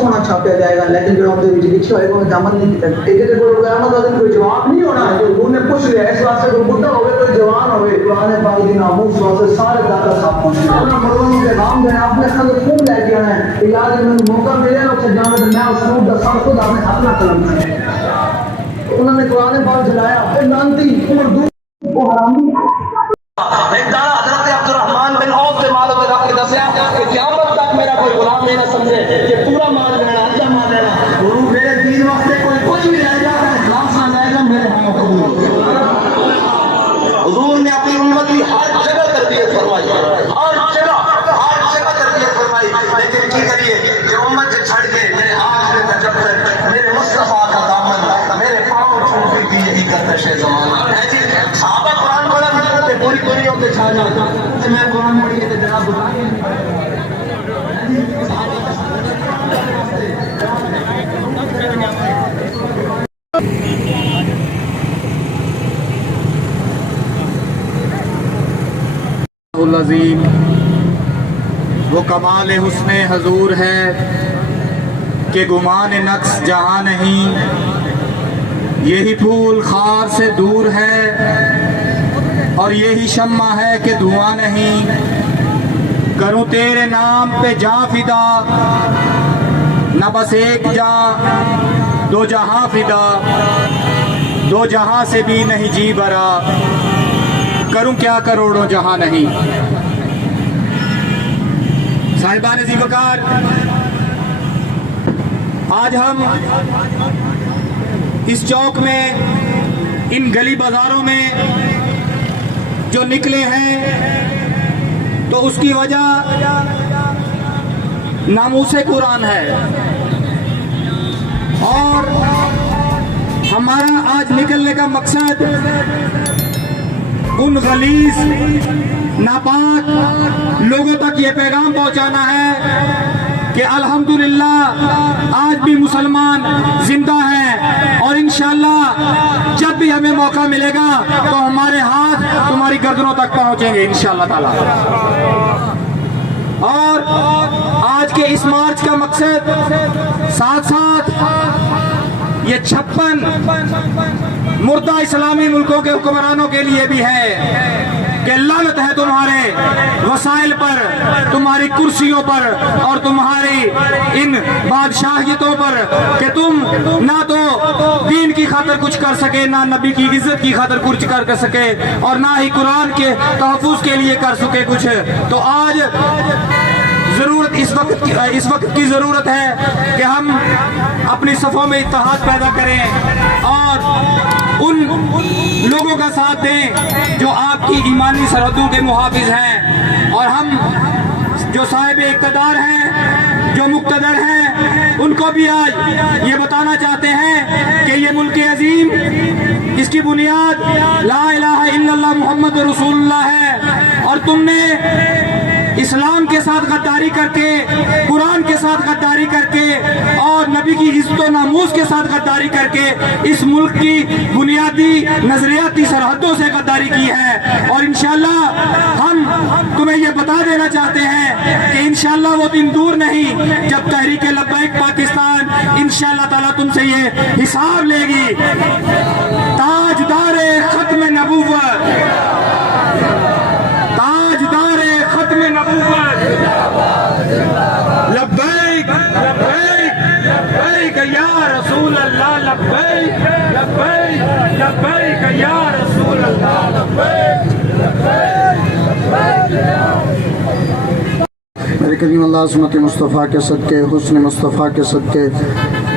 سونا چھاپیا جائے گا لیکن جو ہم دے لکھے ہوئے وہ عمل نہیں کرتے ایک کو قیامت والے دن کوئی جواب نہیں ہونا ہے انہوں نے پوچھ لیا اس واسطے کوئی بڈھا ہوئے کوئی جوان ہوئے قرآن پاک دی ناموس واسطے سارے داتا صاحب پہنچے انہوں مردوں کے نام دیں آپ نے خود خون لے کے آنا ہے کہ یاد میں موقع ملے نا اسے جانے تو میں اس روح دا سر خود آپ نے اپنا قلم کرے انہوں نے قرآن پاک جلایا پھر نانتی عمر دور وہ حرامی ایک دارہ حضرت عبدالرحمن بن عوف سے مالو میں رکھ کے دسیا کہ قیامت تک میرا کوئی غلام نہیں نہ سمجھے کہ پورا مال لینا اچھا مال لینا گرو میرے دین وقت کوئی بھی رہ جائے گا اخلاص نہ لائے گا میرے ہاں قبول حضور نے اپنی امت کی ہر جگہ تربیت فرمائی ہر جگہ تربیت فرمائی لیکن کی کریے کہ امت سے چھڑ کے میرے آنکھ میں جب تک میرے مصطفیٰ کا دامن میرے پاؤں چھوٹی تھی یہی کردش زمان ایسی صحابہ قرآن پڑھا کرتے پوری پوری ہوتے چھا جاتا تو میں قرآن پڑھی تو جناب العظیم وہ کمال حسن حضور ہے کہ گمان نقص جہاں نہیں یہی پھول خار سے دور ہے اور یہی شمع ہے کہ دھواں نہیں کروں تیرے نام پہ جاں فدا نہ بس ایک جاں دو جہاں فدا دو جہاں سے بھی نہیں جی برا کروں کیا کروڑوں جہاں نہیں صاحبان ذی وقار آج ہم اس چوک میں ان گلی بازاروں میں جو نکلے ہیں تو اس کی وجہ ناموس قرآن ہے اور ہمارا آج نکلنے کا مقصد ان غلیظ ناپاک لوگوں تک یہ پیغام پہنچانا ہے کہ الحمدللہ آج بھی مسلمان زندہ ہیں اور انشاءاللہ جب بھی ہمیں موقع ملے گا تو ہمارے ہاتھ تمہاری گردنوں تک پہنچیں گے انشاءاللہ تعالی اور آج کے اس مارچ کا مقصد ساتھ ساتھ یہ 56 مردہ اسلامی ملکوں کے حکمرانوں کے لیے بھی ہے کہ لعنت ہے تمہارے وسائل پر تمہاری کرسیوں پر اور تمہاری ان بادشاہیتوں پر کہ تم نہ تو دین کی خاطر کچھ کر سکے نہ نبی کی عزت کی خاطر کچھ کر سکے اور نہ ہی قرآن کے تحفظ کے لیے کر سکے کچھ تو آج ضرورت اس وقت کی ضرورت ہے کہ ہم اپنی صفوں میں اتحاد پیدا کریں اور ان لوگوں کا ساتھ دیں جو آپ کی ایمانی سرحدوں کے محافظ ہیں اور ہم جو صاحب اقتدار ہیں جو مقتدر ہیں ان کو بھی آج یہ بتانا چاہتے ہیں کہ یہ ملک عظیم اس کی بنیاد لا الہ الا اللہ محمد رسول اللہ ہے اور تم نے اسلام کے ساتھ غداری کر کے قرآن کے ساتھ غداری کر کے اور نبی کی عزت و ناموس کے ساتھ غداری کر کے اس ملک کی بنیادی نظریاتی سرحدوں سے غداری کی ہے اور انشاءاللہ ہم تمہیں یہ بتا دینا چاہتے ہیں کہ انشاءاللہ وہ دن دور نہیں جب تحریک لبیک پاکستان انشاءاللہ تعالیٰ تم سے یہ حساب لے گی تاجدار ختم نبوت لبیک لبیک لبیک یا رسول اللہ لبیک لبیک لبیک یا رسول اللہ لبیک میرے کریم اللہ عظمت مصطفیٰ کے صدقے حسن مصطفیٰ کے صدقے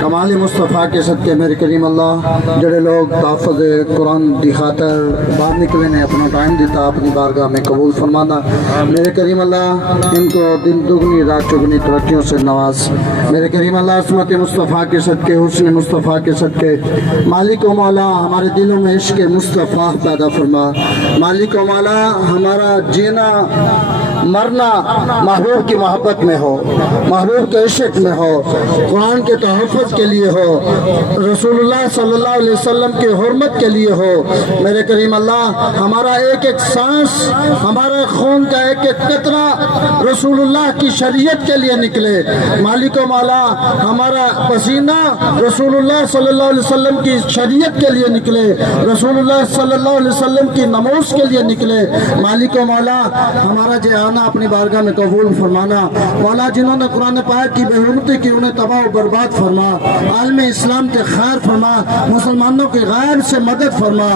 کمال مصطفیٰ کے صدقے میرے کریم اللہ جڑے لوگ تحفظ قرآن دی خاطر باہر نکلے نے اپنا ٹائم دیتا اپنی بارگاہ میں قبول فرمانا میرے کریم اللہ ان کو دن دگنی رات چگنی ترقیوں سے نواز میرے کریم اللہ عظمت مصطفیٰ کے صدقے حسن مصطفیٰ کے صدقے مالک و مولا ہمارے دلوں میں عشق مصطفیٰ پیدا فرما مالک و مولا ہمارا جینا مرنا محبوب کی محبت میں ہو، محبوب کے عشق میں ہو، قرآن کے تحفظ کے لیے ہو، رسول اللہ صلی اللہ علیہ وسلم کی حرمت کے لیے ہو۔ میرے کریم اللہ، ہمارا ایک ایک سانس، ہمارا خون کا ایک ایک قطرہ رسول اللہ کی شریعت کے لیے نکلے۔ مالک و مولا، ہمارا پسینہ رسول اللہ صلی اللہ علیہ وسلم کی شریعت کے لیے نکلے، رسول اللہ صلی اللہ علیہ وسلم کی نماز کے لیے نکلے۔ مالک و مولا، ہمارا جانا اپنی بارگاہ میں قبول فرمانا۔ مولا، جنہوں نے قرآن پاک کی بے حرمتی کی انہیں تباہ و برباد فرما، عالم اسلام کے خیر فرما، مسلمانوں کے غیر سے مدد فرما۔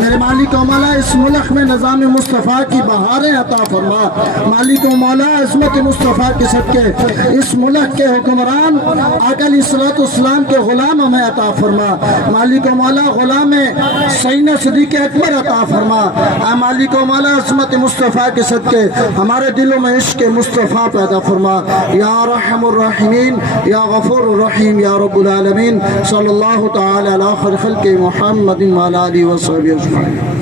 میرے مالک و مولا، اس ملک میں نظام مصطفیٰ کی بہاریں عطا فرما۔ مالک و مولا، عظمت مصطفیٰ کے صدقے اس ملک کے حکمران آقا علیہ الصلوۃ والسلام کے غلام ہمیں عطا فرما۔ مالک و مولا، غلام سیدنا صدیق اکبر عطا فرما۔ اے مالک و مولا، عظمت مصطفیٰ کے صدقے ہمارے دلوں میں عشق مصطفیٰ پیدا فرما۔ یا رحم الرحیمین، یا غفور الرحیم، یا رب العالمین، صلی اللہ تعالی علی خیر خلق محمد وعلی آلہ وصحبہ اجمعین۔